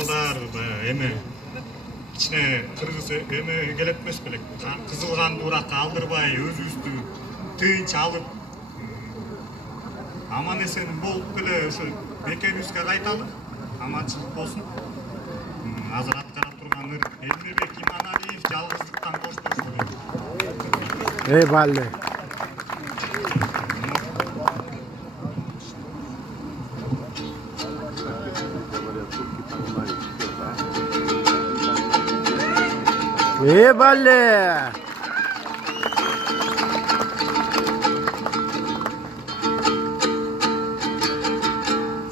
балдар эме кичине кыргыз эме келет эмес белек. Кызыл канды уракка алдырбай өзүбүздү тынч алып аман эсен болуп эле ошо мекенибизге кайталы. Аманчылык болсун. Азыр аткарып турган Элмебек Иманалиев жалгыздыктан коштошду. Балли. Балли.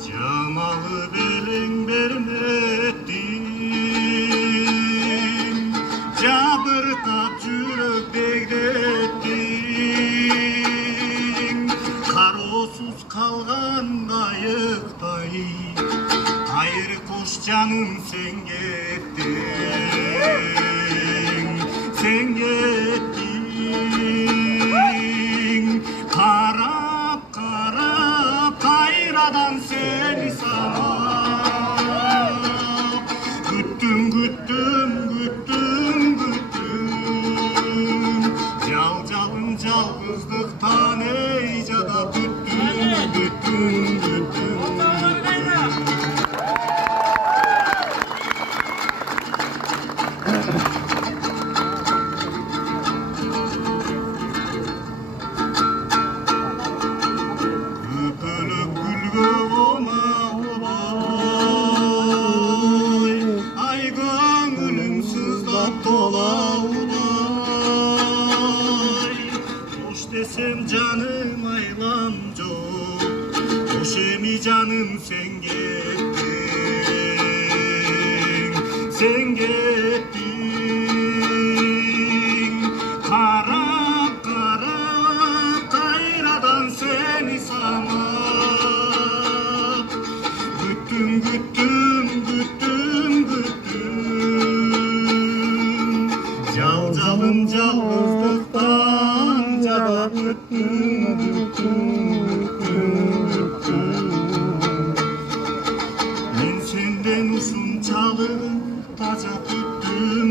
Жамалы белең берметтин, жабыркап жүрөк дегдеттин, кароосуз калган кайыктай, айыр кош жаным сен кеттиң, сен кеттиң, карап кайрадан сени санап, күттүм, жалжалым жалгыздыктан эй жада күттүм. Öpülüp gülgö olmağılay, ay gönlüm sızdap dolağılay. Hoş desem canım aylam çok, hoş emi canım sen gittin, sen gittin. Karap kayradan seni sanap, güttüm, jaljalım жалгыздыктан жада мен сенден ушунчалык таза күттүм.